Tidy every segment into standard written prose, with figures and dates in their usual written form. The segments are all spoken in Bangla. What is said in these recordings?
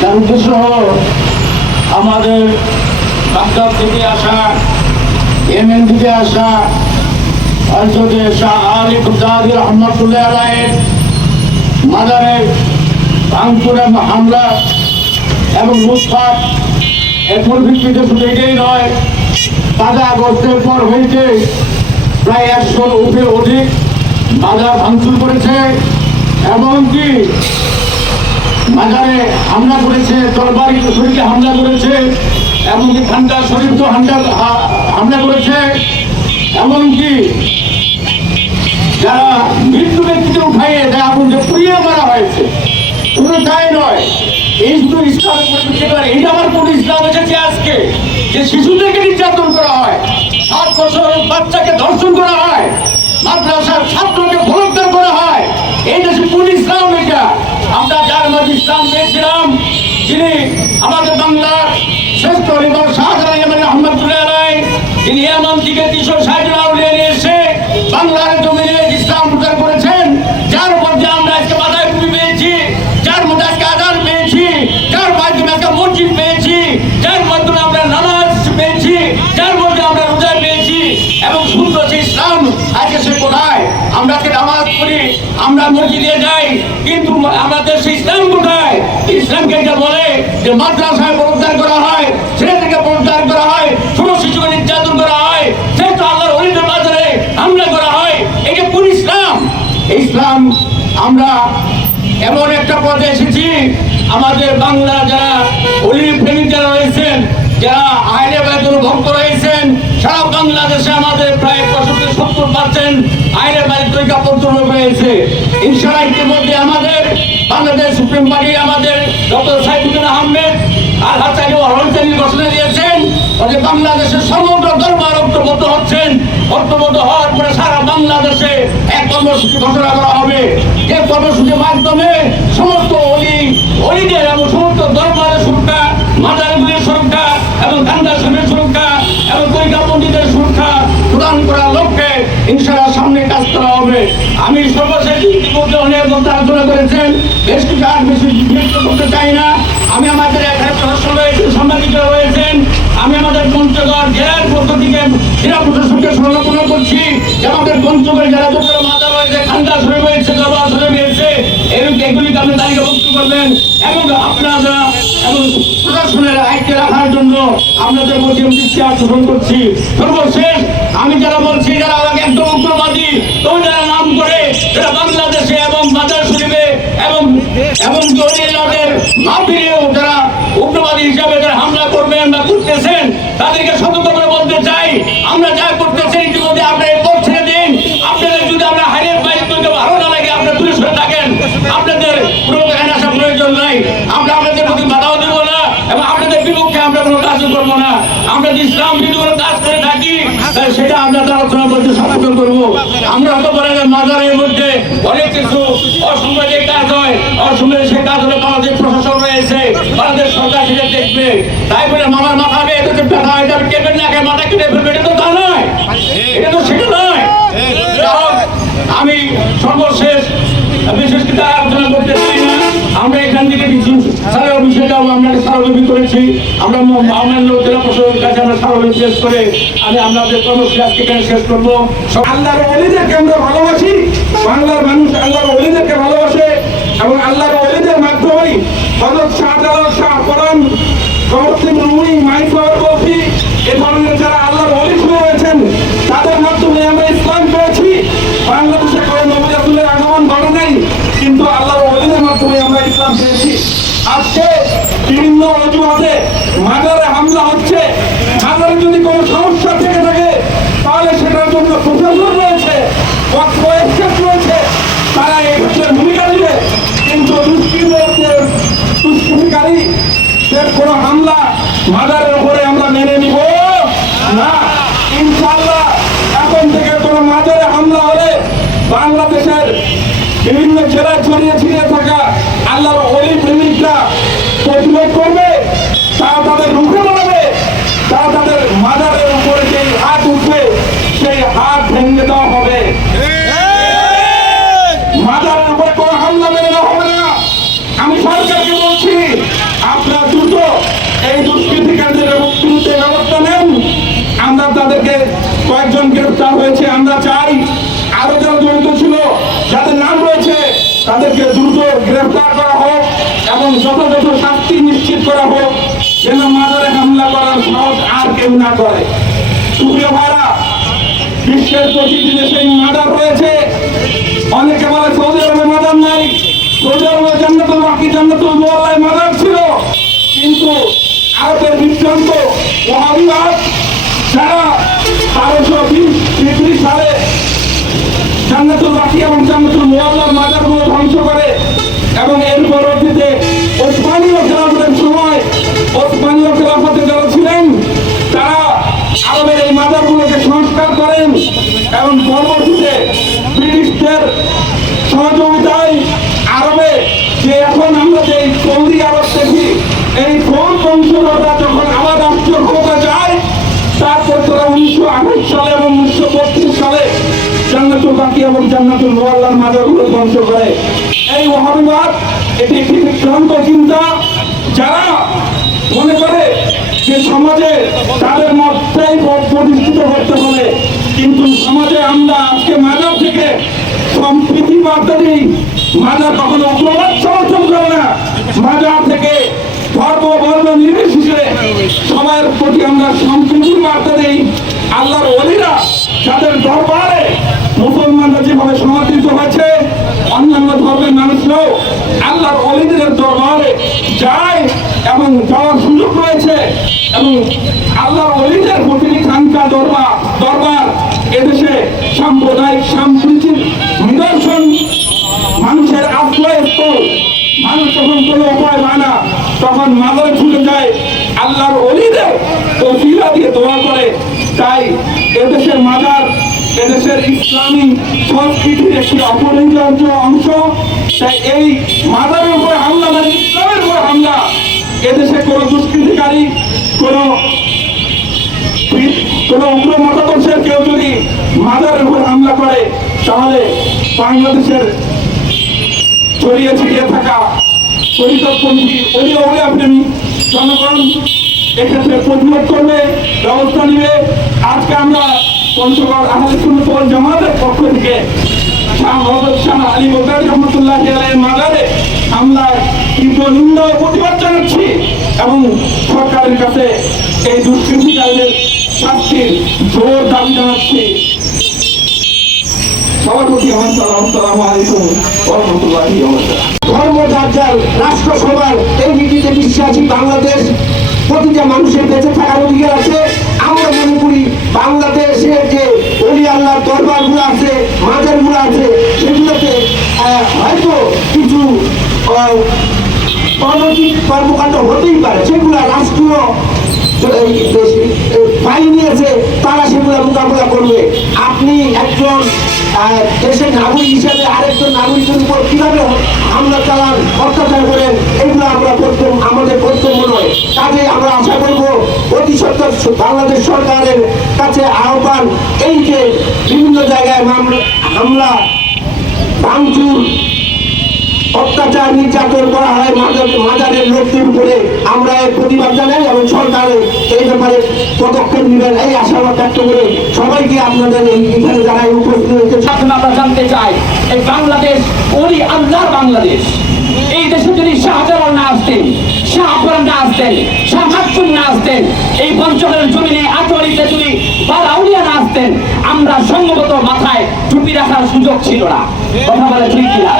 যার উদ্দেশ্য হল আমাদের বাগদাদ থেকে আসা, ইয়েমেন থেকে আসা হযরতে শাহ আলী খুজাদি রহমাতুল্লাহ আলাইহির মাজারে ভাঙচুর এবং হামলা এবং লুটপাট এর পরিপ্রেক্ষিতে শুধু এটাই নয়, 5 আগস্টের পর হয়েছে প্রায় 100-র উপরে অধিক বাজার ভাঙচুর করেছে, এমনকি মাজারে হামলা করেছে, তরবারি শরীফে হামলা করেছে, এমনকি খানকা শরীফ তো হামলা করেছে, এমনকি যারা মৃত্যু ব্যক্তিকে উঠাইয়ে আগুনকে পুড়িয়ে মারা হয়েছে। শুধু তাই নয়, এই শুধু ইসলামের পরিপ্রেক্ষিতে এইটা আমার কোন ইসলাম এসেছে আজকে যে শিশুদেরকে নির্যাতন করা হয়, 7 বছরের বাচ্চাকে ধর্ষণ করা হয়, মাদ্রাসার ছাত্রকে বলাৎকার করা হয়, এই দেশে কোন ইসলাম এটা? আমরা যার মধ্যে ইসলাম পেয়েছিলাম, যিনি আমাদের বাংলার শ্রেষ্ঠ লিডার শাহজালাল রহমাতুল্লাহ আলাইহি, যিনি এমন দিকে 360 আউলিয়া নিয়ে এসে বাংলার জমিনে ইসলাম প্রচার করেছেন, যার মধ্যে আমরা আজকে বাধায় টুপি পেয়েছি, যার মধ্যে আজকে আযান পেয়েছি, যার মাধ্যমে আজকে মসজিদ পেয়েছি, যার মাধ্যমে আমরা নামাজ পেয়েছি, যার মধ্যে আমরা রোজা পেয়েছি, এবং সুন্দর সেই ইসলাম আজকে সে কোথায়? আমরা আজকে নামাজ পড়ি, আমরা মসজিদে যাই, কিন্তু আমাদের সেই ইসলাম কোথায়? ইসলামকে এটা বলে যে মাদ্রাসায় বলাৎকার করা হয়, ছেলেদেরকে বলাৎকার করা হয়, ছোট শিশুকে নির্যাতন করা হয়, সেটা আল্লাহর ওলিদের বাজারে হামলা করা হয়। এটা কোন ইসলাম? ইসলাম আমরা এমন একটা পথে এসেছি, আমাদের বাংলা যারা ওলি প্রেমিক যারা রয়েছেন, যারা আহলে বাইতের ভক্ত রয়েছেন, সারা বাংলাদেশে আমাদের প্রায় 65-70% আহলে বাইত তরিকা প্রচলন রয়েছে। ইনশাআল্লাহ ইতিমধ্যে আমাদের বাংলাদেশ সুপ্রিম পার্টি আমাদের ডক্টর সাইফুদ্দিন আহমেদ আর হাসানি ওয়ারহানি ঘোষণা দিয়েছেন যে বাংলাদেশের সমগ্র দরবার ঐক্যবদ্ধ হচ্ছেন, ঐক্যবদ্ধ হওয়ার পরে সারা বাংলাদেশে এক কর্মসূচি ঘোষণা করা হবে, যে কর্মসূচির মাধ্যমে সমস্ত অলিদের এবং সমস্ত দরবারের সুরক্ষা, মাজারগুলির সুরক্ষা এবং খানকা শরীফের সুরক্ষা এবং তরিকা পন্ডিতের সুরক্ষা প্রদান করার লক্ষ্যে ইনশাআল্লাহ সামনে কাজ করা হবে। আমি সর্বশেষ ইতিমধ্যে অনেক বক্তা আলোচনা করেছেন, বেশ কিছু আর বেশি বিরক্ত করতে চাই না। আমি আমাদের এখানে প্রশাসন রয়েছে, সাংবাদিকরা রয়েছেন, আমি আমাদের পঞ্চগড় জেলার পক্ষ থেকে জেলা প্রশাসনকে স্মরণ করছি যে আমাদের পঞ্চগড় জেলা যত মাজার রয়েছে, খানকা শরীফ রয়েছে, দরবার শরীফ রয়েছে, এগুলিকে আপনি তালিকাভুক্ত করবেন এবং আপনারা এবং প্রশাসনের আয়ত্তে রাখার জন্য আপনাদের প্রতি দৃষ্টি আকর্ষণ করছি। সর্বশেষ আমি যারা বলছি, যারা একদম উগ্রবাদী তো যারা নাম করে যারা বাংলাদেশে এবং মাজার শরীফে এবং জলিলাদের মাহফিলেও যারা উগ্রবাদী হিসাবে যারা হামলা করবেন বা করতেছেন, তাদেরকে সতর্ক করে বলতে চাই, আমরা যা করতেছেন ইতিমধ্যে আপনারা এই পথ ছেড়ে দিন। আপনাদের যদি আমরা হাইরের বাইরে ভালো না লাগে, আপনারা দূরে সরে থাকেন, আপনাদের কোনো এখানে আসা প্রয়োজন নাই। আমরা আপনাদের প্রতি বাধাও দেব না এবং আপনাদের বিপক্ষে আমরা কোনো কাজও করবো না। আমরা যদি ইসলাম যদি কোনো কাজ করে থাকি সেটা আমরা আলোচনা করতে সমর্থন করবো। আমরা হতে পারে মাজারের মধ্যে অনেক কিছু অসাংবাদিক কাজ হয়, অসাংবাদিক সে কাজ হলে বাংলাদেশ প্রশাসন রয়েছে, বাংলাদেশ সরকার সেটা দেখবে। তাই বলে মামার মাথা বেয়ে ব্যথা এটা কেটে না খেয়ে মাথা কেটে ফেলবে, এটা তো তা নয়, এটা তো সেটা নয়। আমি সর্বশেষ বিশেষ কিছু আলোচনা করতে চাই না। আমরা এখান থেকে সারা বিষয়টাও আমরা সারাভাবি করেছি, আমরা অন্যান্য জেলা প্রশাসনের কাছে আমরা সারাভাবি শেষ করে আমি আপনাদের কর্মসূচি আজকে এখানে শেষ করবো। আল্লাহর ওলিদেরকে আমরা ভালোবাসি, বাংলার মানুষ আল্লাহর ওলিদেরকে ভালোবাসে এবং আল্লাহর ওলিদের মাধ্যমেই হযরত শাহজালাল, শাহ পরান, কমর সিং রুমি, মাইফর কফি এ ধরনের যারা আল্লাহর ওলি হয়েছেন, তাদের মাধ্যমে আমরা ইসলাম পেয়েছি। বাংলাদেশে কোনো নবী রাসূলের আগমন ঘটে নাই, কিন্তু আল্লাহর ওলিদের মাধ্যমে আমরা ইসলাম পেয়েছি। আজকে বিভিন্ন অজুহাতে মাজারে হামলা হচ্ছে, মাজারে যদি কোনো সমস্যা থেকে থাকে তাহলে সেটার জন্য প্রশাসন রয়েছে, ওয়াকফ এস্টেট রয়েছে, তারা এই ক্ষেত্রে ভূমিকা নেবে। কিন্তু দুষ্কৃতিকারীদের কোনো হামলা মাজারের উপরে আমরা মেনে নিব না। ইনশাআল্লাহ এখন থেকে কোনো মাজারে হামলা হলে বাংলাদেশের বিভিন্ন জেলায় ছড়িয়ে ছিটিয়ে থাকা আল্লাহর ওলি প্রেমিকরা প্রতিবাদ করবে, তারা তাদের রুখে দাঁড়াবে, তারা তাদের মাজারের উপরে যেই হাত উঠবে সেই হাত ভেঙে দেওয়া হবে। মাজারের উপরে কোনো হামলা মেনে নেওয়া হবে না। আমি সরকারকে বলছি, তাদেরকে কয়েকজন গ্রেফতার হয়েছে। আমরা চাই আরো যারা জড়িত ছিল, যাদের নাম রয়েছে, তাদেরকে দ্রুত গ্রেফতার করা হোক এবং যথাযথ শাস্তি নিশ্চিত করা হোক, যেন মাজারে হামলা করার সাহস আর কেউ না করে। সুপ্রিয় ভাইরা, বিশ্বের প্রতিটি দেশে মাজার রয়েছে। অনেকে বলে সৌদি আরবে মাজার নাই, সৌদি আরবে জান্নাতুল বাকি জান্নাতুল মুআল্লায় মাজার ছিল, কিন্তু আরবের বিভ্রান্ত ওয়াহাবিবাদ যারা 1220 সালে জান্নাতুল বাকি এবং জান্নাতুল মুআল্লার মাজারগুলো ধ্বংস করে এবং এর পরবর্তীতে ওসমানীয় খেলাফতের সময় ওসমানীয় খেলাফতে যারা ছিলেন তারা আরবের এই মাজারগুলোকে সংস্কার করেন এবং পরবর্তীতে ব্রিটিশদের সহযোগিতায় আরবে যে এখন আমরা যে সৌদি আরব দেখি, এই ফোন বংশধররা যখন আবার রাষ্ট্রীয় ক্ষমতা যায়, তারপর তারা 1928 সালে এবং 1932 সালে জান্নাতুল বাকি এবং জান্নাতুল মুআল্লার মাজারগুলো ধ্বংস করে। এই ওয়াহাবিবাদ এটি একটি বিভ্রান্ত চিন্তা, যারা মনে করে যে সমাজে তাদের মতটাই প্রতিষ্ঠিত করতে হবে, কিন্তু সমাজে আমরা আজকে মাজার থেকে সম্প্রীতি বার্তা দিই। মাজার কখনো উগ্রবাদ সমর্থন করে না। মাজার থেকে ধর্ম বর্ণ নির্বিশেষে সবার প্রতি আমরা সম্প্রীতির বার্তা দিই। আল্লাহর ওলিরা যাদের দরবারে মুসলমানরা যেভাবে সমর্থিত হয়েছে, অন্যান্য ধর্মের মানুষরাও আল্লাহর ওলিদের দরবারে যায় এবং যাওয়ার সুযোগ রয়েছে এবং আল্লাহর ওলিদের প্রতিটি খানকা দরবার এদেশে সাম্প্রদায়িক সম্প্রীতির নিদর্শন, মানুষের আশ্রয়স্থল। মানুষ যখন কোনো উপায় পায় না, তখন মাজারে ছুটে যায়, আল্লাহর ওলিদের ওসিলা দিয়ে দোয়া করে। তাই এদেশের মাজার এদেশের ইসলামী সংস্কৃতির একটি অপরিহার্য অংশ। তাই এই মাজারের উপরে হামলা মানে ইসলামের উপরে হামলা। এদেশে কোনো দুষ্কৃতিকারী, কোনো উগ্র মতাদর্শের কেউ যদি মাজারের উপর হামলা করে, তাহলে বাংলাদেশের ছড়িয়ে ছিটিয়ে থাকা পরিকল্পনাটি ওলিয়া প্রেমী জনগণ এক্ষেত্রে প্রতিরোধ করবে, ব্যবস্থা নিবে। আজকে আমরা পঞ্চগড় আহলে সুন্নাত ওয়াল জামাতের পক্ষ থেকে শাহ আলী বগদাদী রহমাতুল্লাহি আলাইহির মাজারে হামলায় তীব্র নিন্দা ও প্রতিবাদ জানাচ্ছি এবং সরকারের কাছে এই দুষ্কৃতিকারীদের শাস্তির জোর দাবি জানাচ্ছি। সবার প্রতি আমার আসসালামু আলাইকুম ওয়া রাহমাতুল্লাহি ওয়া বারাকাতুহু। ধর্ম যার রাষ্ট্রসভার এই নীতিতে বিশ্বাসী বাংলাদেশ প্রতিটা মানুষের বেঁচে থাকার অধিকার আছে। আমরা মনে করি বাংলাদেশের যে অলি আল্লাহর দরবারগুলো আছে, মাজারগুলো আছে, সেগুলোতে হয়তো কিছু অনৈতিক কর্মকাণ্ড হতেই পারে, সেগুলো রাষ্ট্রীয় বাহিনী আছে, তারা সেগুলো মোকাবিলা করবে। আপনি একজন দেশের নাগরিক হিসাবে আরেকজন নাগরিকের উপর কিভাবে হামলা চালান, অত্যাচার করেন, এগুলো আমরা আমাদের কর্তব্য নয়। কাজে আমরা আশা করব অতি সত্তর বাংলাদেশ সরকারের কাছে আহ্বান, এই যে বিভিন্ন জায়গায় হামলা ভাঙচুর অত্যাচার নির্যাতন করা হয় মাজারের লোকদের উপরে, আমরা এর প্রতিবাদ জানাই এবং সরকারের এই ব্যাপারে পদক্ষেপ নেবেন এই আশাবাদ ব্যক্ত করে সবাইকে আপনাদের এখানে যারা উপস্থিত হয়েছে আমরা জানতে চাই, এই বাংলাদেশ ওলি আল্লাহর বাংলাদেশ। এই দেশে যদি শাহজালাল না আসতেন, শাহ আফরান না আসতেন, শাহ মাকসুম না আসতেন, এই পঞ্চগড়ের জমিনে আটোয়ারিতে যদি বালাউলিয়া না আসতেন, আমরা সম্ভবত মাথায় টুপি রাখার সুযোগ ছিল না। কথা বলে ঠিক কিনা?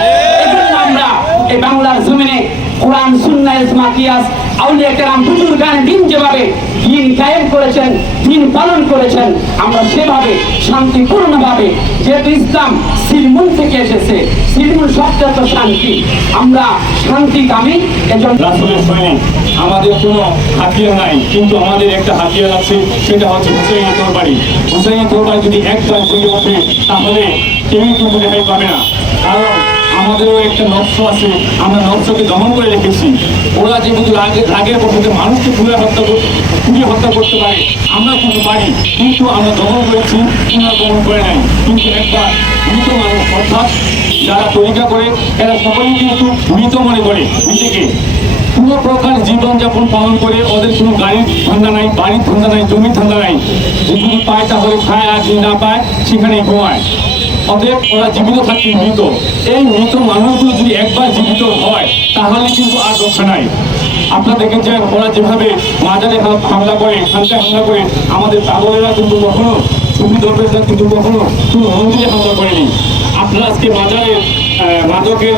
এজন্য আমরা এই বাংলার জমিনে কোরআন, সুন্নাহ, ইজমা, কিয়াস, আউলিয়া কেরাম, বুজুর্গানে দিন যেভাবে দিন কায়েম করেছেন, দিন পালন করেছেন, আমরা সেভাবে শান্তিপূর্ণভাবে, যেহেতু ইসলাম সিলমুন থেকে এসেছে, সিলমুন শব্দ তো শান্তি, আমরা শান্তিকামী। এজন্য রাসূলের সৈনিক, আমাদের কোনো হাতিয়ার নাই, কিন্তু আমাদের একটা হাতিয়ার আছে, সেটা হচ্ছে হুসাইনের তরবারি। হুসাইনের তরবারি যদি একদম চলে ওঠে, তাহলে কেউ কিন্তু রেহাই পাবে না। কারণ আমাদেরও একটা নকশ আছে, আমরা নকশকে দমন করে রেখেছি। ওরা যেহেতু রাগের বসতে মানুষকে পুড়ে হত্যা করতে পারে, আমরা কিন্তু পারি, কিন্তু আমরা দমন করেছি, ওনারা দমন করে নাই। কিন্তু একটা মৃত মানুষ, অর্থাৎ যারা তরিকা করে, এরা সকলেই কিন্তু মৃত মনে করে নিজেকে। কোনো প্রকার জীবনযাপন পালন করে, ওদের কোনো গাড়ির ধান্দা নাই, বাড়ির ধান্দা নাই, জমির ধান্দা নাই। যদি পায় তাহলে খায়, আর যদি না পায় সেখানেই ঘুমায়। অতএব ওরা জীবিত থাকতে মৃত। এই মৃত মানুষগুলো যদি একবার জীবিত হয় তাহলে কিন্তু আর রক্ষা নাই। আপনারা দেখেছেন ওরা যেভাবে মাজারে হামলা করে, খানকায় হামলা করে, আমাদের পাগলেরা কিন্তু কখনো, সুফি দরবেশরা কিন্তু কখনো কোনো মন্দিরে হামলা করেনি। আপনারা আজকে মাজারে মাদকের